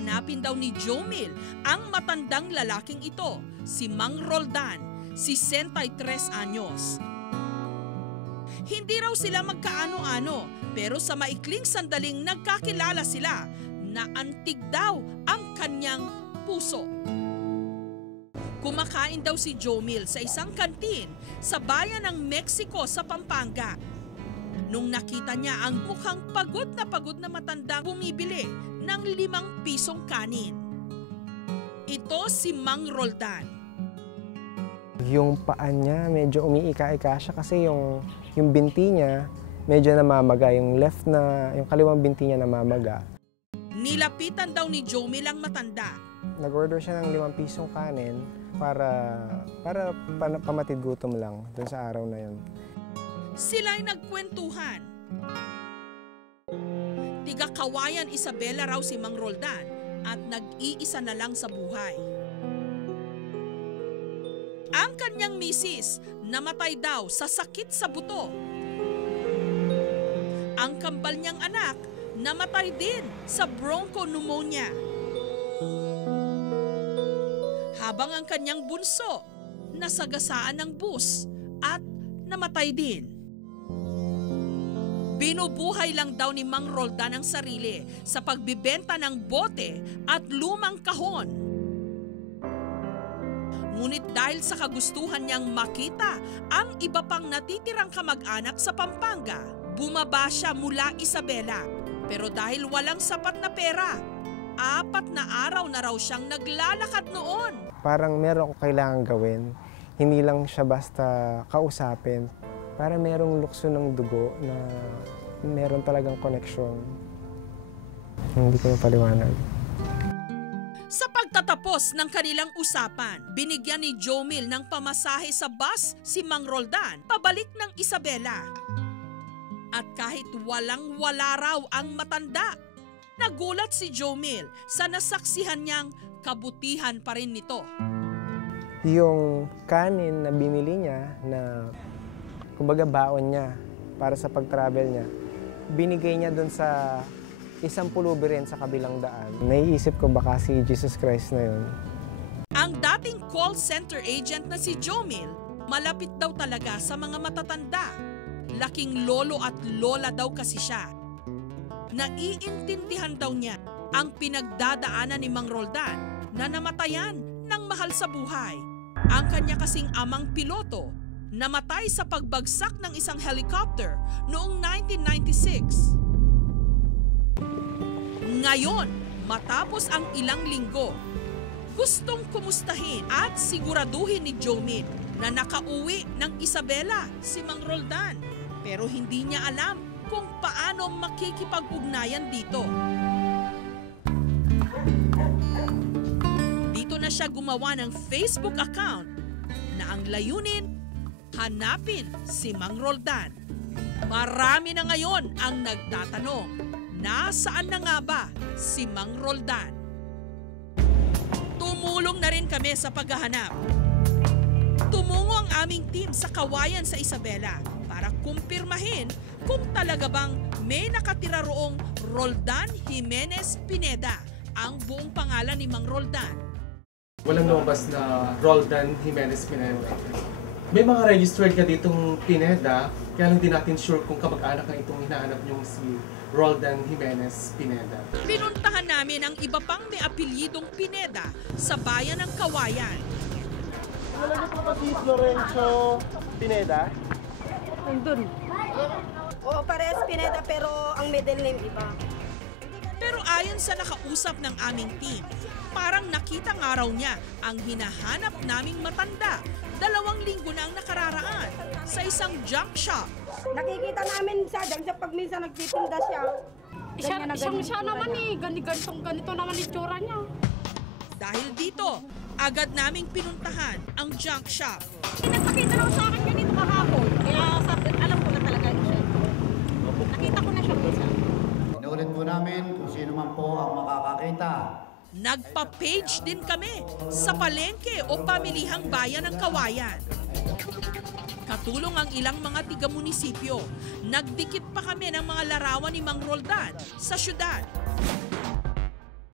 Hahanapin daw ni Jomil ang matandang lalaking ito, si Mang Roldan, 63 anyos. Hindi raw sila magkaano-ano, pero sa maikling sandaling nagkakilala sila na antig daw ang kanyang puso. Kumakain daw si Jomil sa isang kantin sa bayan ng Mexico sa Pampanga. Nung nakita niya ang mukhang pagod na matandang bumibili ng 5 pisong kanin. Ito si Mang Roldan. Yung paa niya medyo umiika-ika siya kasi yung binti niya medyo namamaga. Yung kaliwang binti niya namamaga. Nilapitan daw ni Jomil ang matanda. Nag-order siya ng 5 pisong kanin para pamatid gutom lang dun sa araw na yun. Sila'y nagkwentuhan. Tiga Kawayan Isabela raw si Mang Roldan at nag-iisa na lang sa buhay. Ang kanyang misis namatay daw sa sakit sa buto. Ang kambal niyang anak namatay din sa bronchopneumonia. Habang ang kanyang bunso nasagasaan ng bus at namatay din. Binubuhay lang daw ni Mang Roldan ang sarili sa pagbibenta ng bote at lumang kahon. Ngunit dahil sa kagustuhan niyang makita ang iba pang natitirang kamag-anak sa Pampanga, bumaba siya mula Isabela. Pero dahil walang sapat na pera, 4 na araw na raw siyang naglalakad noon. Parang meron akong kailangan gawin. Hindi lang siya basta kausapin. Para merong lukso ng dugo na meron talagang connection. Hindi ko mapaliwanag. Sa pagtatapos ng kanilang usapan, binigyan ni Jomil ng pamasahe sa bus si Mang Roldan pabalik ng Isabela. At kahit walang-wala raw ang matanda, nagulat si Jomil sa nasaksihan niyang kabutihan pa rin nito. Yung kanin na binili niya na kumbaga baon niya para sa pag-travel niya, binigay niya doon sa isang pulubi rin sa kabilang daan. Naiisip ko baka si Jesus Christ na yun. Ang dating call center agent na si Jomil, malapit daw talaga sa mga matatanda. Laking lolo at lola daw kasi siya. Naiintindihan daw niya ang pinagdadaanan ni Mang Roldan na namatayan ng mahal sa buhay. Ang kanya kasing amang piloto namatay sa pagbagsak ng isang helicopter noong 1996. Ngayon, matapos ang ilang linggo, gustong kumustahin at siguraduhin ni Jomil na nakauwi ng Isabela si Mang Roldan. Pero hindi niya alam kung paano makikipag-ugnayan dito. Dito na siya gumawa ng Facebook account na ang layunin, hanapin si Mang Roldan. Marami na ngayon ang nagtatanong, nasaan na nga ba si Mang Roldan? Tumulong na rin kami sa paghahanap. Tumungo ang aming team sa Kawayan sa Isabela para kumpirmahin kung talaga bang may nakatira roong Roldan Jimenez Pineda, ang buong pangalan ni Mang Roldan. Walang lumabas na Roldan Jimenez Pineda. May mga registered ka ditong Pineda, kaya lang din natin sure kung kamag-anak na itong hinahanap niyong si Roldan Jimenez Pineda. Pinuntahan namin ang iba pang may apelyidong Pineda sa bayan ng Kawayan. Wala niyo po ba si Lorenzo Pineda? Nandun. Oo, parehas Pineda pero ang middle name iba. Pero ayon sa nakausap ng aming team, parang nakita nga raw niya ang hinahanap naming matanda 2 linggo na ang nakararaan sa isang junk shop. Nakikita namin siya dyan sa pag minsan nagtitinda siya. Siya naman eh, ganito naman itsura niya. Dahil dito, agad naming pinuntahan ang junk shop. Pinagpakita lang sa akin ganito kahapon, kaya alam ko na talaga siya. Nakita ko na siya minsan. Inulit po namin kung sino man po ang makakakita. Nagpa-page din kami sa palengke o pamilihang bayan ng Kawayan. Katulong ang ilang mga tiga-munisipyo. Nagdikit pa kami ng mga larawan ni Mang Roldan sa syudad.